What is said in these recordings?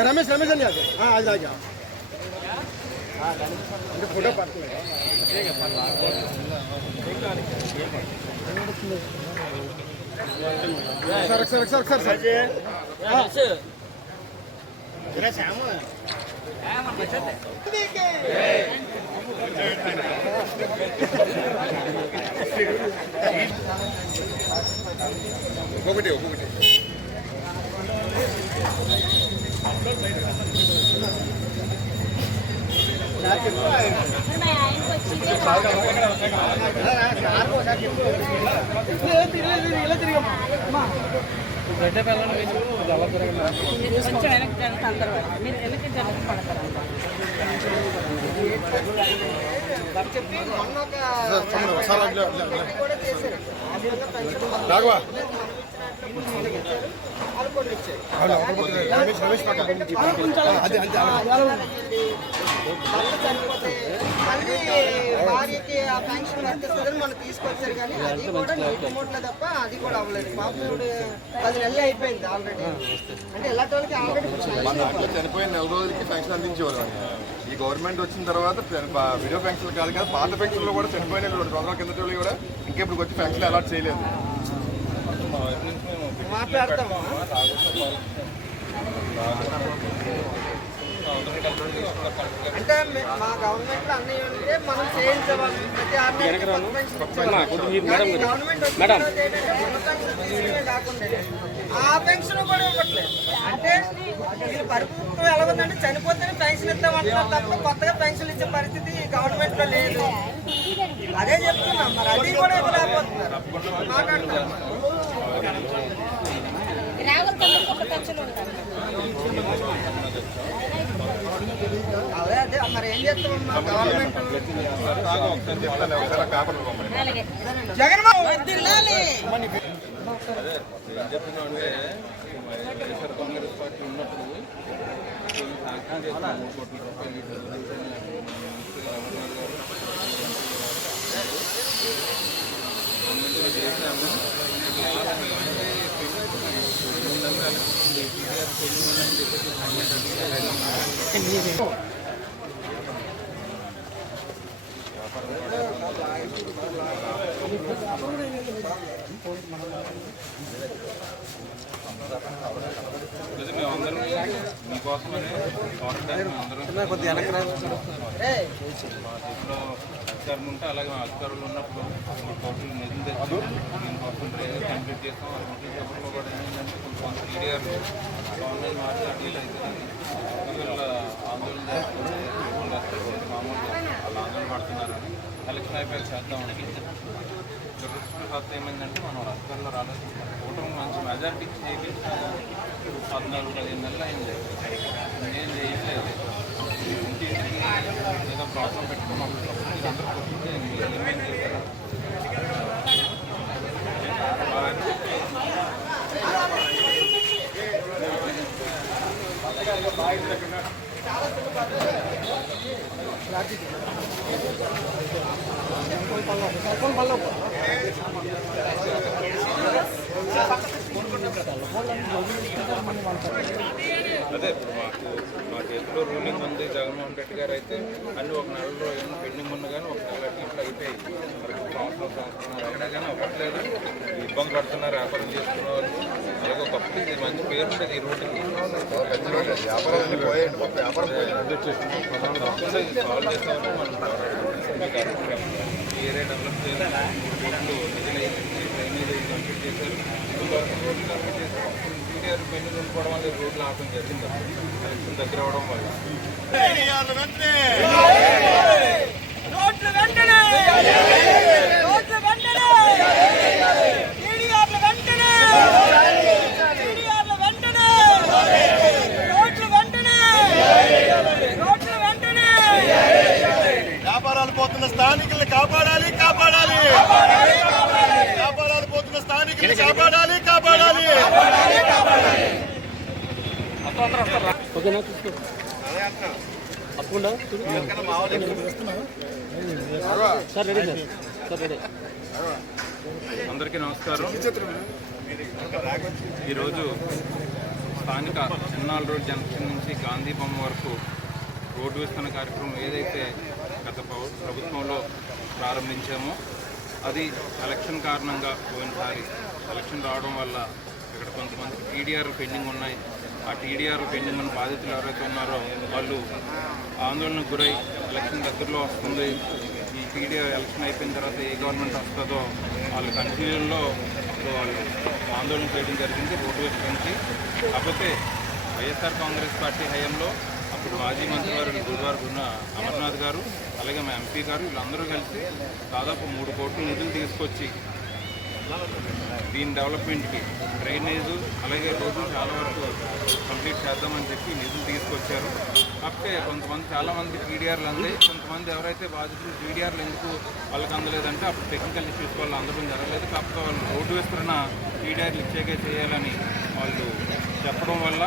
రమేష్ రమేష్ అని అది అది ఆగా అంటే ఫోటో పడుతుంది సరే సరే సరే సరే సరే ఒక్కొక్కటి ఒక్కొక్కటి కొంచెం వెనక్కి జరుగుతుంది అందరూ మీరు వెనక్కి జరుగుతూ పడతారు రమేష్ రమేష్ అదే అంతే మళ్ళీ భార్యకి ఆ పెన్షన్ వర్తిస్తుందని మనం తీసుకొచ్చారు కానీ అది కూడా నీటి మూటలే తప్ప అది కూడా అవ్వలేదు. పాపం ఇప్పుడు పది నెలలు అయిపోయింది ఆల్రెడీ అంటే ఇలాంటి వాళ్ళకి ఆల్రెడీ మన దాంట్లో చనిపోయిన నెల రోజులకి పెన్షన్ అందించేవారు ఈ గవర్నమెంట్ వచ్చిన తర్వాత వీడియో పెన్షన్లు కాదు కదా పాత పెన్షన్లు కూడా చనిపోయిన రెండు సంవత్సరాల కిందటి వాళ్ళు కూడా ఇంకెప్పుడు వచ్చి పెన్షన్ అలాట్ చేయలేదు. మాట్లాడతాము? అంటే మే- గవర్నమెంట్లో అన్ని ఉంటే మనం చేయించవాలి. ప్రతి ఆరు గవర్నమెంట్ కాకుండా ఆ పెన్షన్ కూడా ఇవ్వట్లేదు. అంటే మీరు ప్రభుత్వం ఎలా ఉందంటే చనిపోతేనే పెన్షన్ ఇస్తామంటున్నారు తప్ప కొత్తగా పెన్షన్ ఇచ్చే పరిస్థితి గవర్నమెంట్లో లేదు. అదే చెప్తున్నాం మరి అది కూడా ఇవ్వలేకపోతున్నారు మాట్లాడుతున్నాం అదే అదే మరి ఏం చేస్తామమ్మా గవర్నమెంట్ కాదు, ఒకసారి చెప్తాను ఒకసారి పేపర్లు పంపండి జగన్మోహన్ వర్ధిల్లాలి. ఏం చెప్తున్నా అంటే వైఎస్ఆర్ కాంగ్రెస్ పార్టీ ఉన్నప్పుడు కొన్ని శాంక్షన్ చేస్తాం మూడు కోట్ల రూపాయలు ఈ డబ్బులు గవర్నర్ గారు గవర్నమెంట్ చేశాము లేదు మేమందరం మీకోసమనే పోరాటానికి మేమందరం మా ఉంటే అలాగే మా అధికారులు ఉన్నప్పుడు మూడు నిధులు తెచ్చి దీనికోసం ట్రైనింగ్ కంప్లీట్ చేస్తాం కూడా ఏంటంటే కొంచెం కొంత పీడిఆర్ గవర్నమెంట్ మార్చి అడ్డీలు అవుతుంది వీళ్ళ ఆందోళన మామూలుగా వాళ్ళు ఆందోళన పడుతున్నారని ఎలక్షన్ అయిపోయాక చేద్దామని దురదృష్టవశాత్తు ఏమైందంటే మనం రాజకీయాల్లో రాలేదు ఓటమి మంచి మెజారిటీ చేసి పద్నాలుగు పదిహేను నెలలు అయింది. నేను చేయట్లేదు. ఇంటింటికి ఏదో ప్రాబ్లం పెట్టుకుని పంపించాం అందరూ కూర్చుంటే అదే మాకు మా చేతిలో రూలింగ్ ఉంది జగన్మోహన్ రెడ్డి గారు అయితే అన్ని ఒక నెలలో ఏమైనా పెండింగ్ ఉన్న కానీ ఒక నెల సంవత్సరం సంవత్సరం అయినా కానీ అవ్వట్లేదు ఇబ్బంది పడుతున్నారు వ్యాపారం చేసుకున్న వాళ్ళు అలాగే ఒకప్పుడు ఇది మంచి పేరు ఉండేది ఈ రోడ్డుకి వ్యాపారం చేసామని మనం ఏరియా డెవలప్ చేయాలి. రోడ్లు నిధులు డ్రైనేజ్ కంప్లీట్ చేశారు. రోడ్లు కంప్లీట్ చేశారు. ఇంటీరియర్ పెన్ను ఉండిపోవడం వల్ల రోడ్లు ఆపడం జరిగింది. ఎలక్షన్ దగ్గర అవడం వల్ల రోడ్లు వెంటనే రోడ్లు వెంటనే టీడీఆర్లు వెంటనే టీడీఆర్లు వెంటనే రోడ్లు వెంటనే రోడ్లు వెంటనే వ్యాపారాలు పోతున్న స్థానికుల్ని కాపాడాలి కాపాడాలి వ్యాపారాలు కాపాడాలి కాపాడాలి. అందరికీ నమస్కారం. ఈరోజు స్థానిక చిన్నాల రోడ్ జంక్షన్ నుంచి గాంధీ బొమ్మ వరకు రోడ్డు విస్తరణ కార్యక్రమం ఏదైతే గత ప్రభుత్వంలో ప్రారంభించామో అది ఎలక్షన్ కారణంగా పోయినసారి ఎలక్షన్ రావడం వల్ల ఇక్కడ కొంతమంది టీడీఆర్ పెండింగ్ ఉన్నాయి. ఆ టీడీఆర్ పెండింగ్ ఉన్న బాధితులు ఎవరైతే ఉన్నారో వాళ్ళు ఆందోళనకు గురై ఎలక్షన్ దగ్గరలో వస్తుంది. ఈ టీడీఆర్ ఎలక్షన్ అయిపోయిన తర్వాత ఏ గవర్నమెంట్ వస్తుందో వాళ్ళ కన్ఫ్యూజన్లో వాళ్ళు ఆందోళన చేయడం జరిగింది. రోడ్డు వైపు నుంచి కాకపోతే వైఎస్ఆర్ కాంగ్రెస్ పార్టీ హయాంలో అప్పుడు మాజీ మంత్రివారు గురువారు ఉన్న అమర్నాథ్ గారు అలాగే మా ఎంపీ గారు వీళ్ళందరూ కలిసి దాదాపు మూడు కోట్లు నిధులు తీసుకొచ్చి దీని డెవలప్మెంట్కి డ్రైనేజ్ అలాగే రోడ్లు చాలా వరకు కంప్లీట్ చేద్దామని చెప్పి నిధులు తీసుకొచ్చారు. కాకపోతే కొంతమంది చాలామంది పీడీఆర్లు అంది కొంతమంది ఎవరైతే బాధితులు పీడీఆర్లు ఎందుకు వాళ్ళకి అందలేదంటే అప్పుడు టెక్నికల్ ఇష్యూస్ వల్ల అందడం జరగలేదు. కాకపోతే వాళ్ళు రోడ్డు విస్తరణ పీడీఆర్లు ఇచ్చాకే చేయాలని వాళ్ళు చెప్పడం వల్ల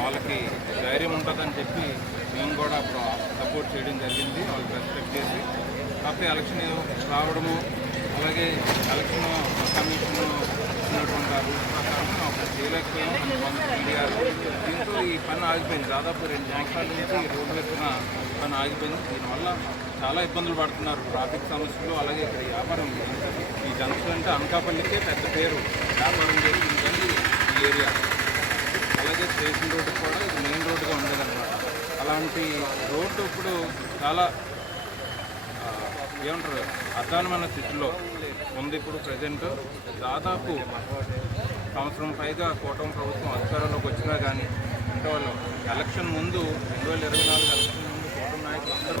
వాళ్ళకి ధైర్యం ఉంటుందని చెప్పి మేము కూడా అప్పుడు సపోర్ట్ చేయడం జరిగింది. వాళ్ళకి రెస్పెక్ట్ చేసి కాకపోతే ఎలక్షన్ రావడము అలాగే ఎలక్షన్ కమిషన్ ఇచ్చినటువంటి రూల్స్ ప్రకారం అప్పుడు చేయలేకపోయాం. కొంతమంది దీంతో ఈ పని ఆగిపోయింది. దాదాపు రెండు సంవత్సరాల నుంచి ఈ రోడ్డు వేసిన పని ఆగిపోయింది. దీనివల్ల చాలా ఇబ్బందులు పడుతున్నారు. ట్రాఫిక్ సమస్యలు అలాగే ఇక్కడ వ్యాపారం ఈ జంక్షన్ అంటే అనకాపల్లికే పెద్ద పేరు. వ్యాపారం చేసి ఈ ఏరియా. అలాగే స్టేషన్ రోడ్డు కూడా ఇది మెయిన్ రోడ్డుగా ఉండేదన్నమాట. అలాంటి రోడ్డు ఇప్పుడు చాలా ఏమంటారు అధ్వానమైన స్థితిలో ఉంది ఇప్పుడు ప్రజెంట్. దాదాపు సంవత్సరం పైగా కూటమి ప్రభుత్వం అధికారంలోకి వచ్చినా కానీ అంటే వాళ్ళు ఎలక్షన్ ముందు రెండు వేల ఇరవై నాలుగు ఎలక్షన్ ముందు కూటమి నాయకులు అందరూ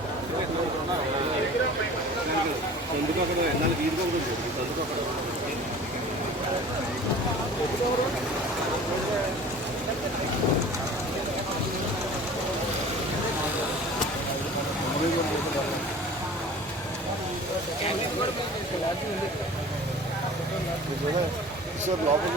లోపల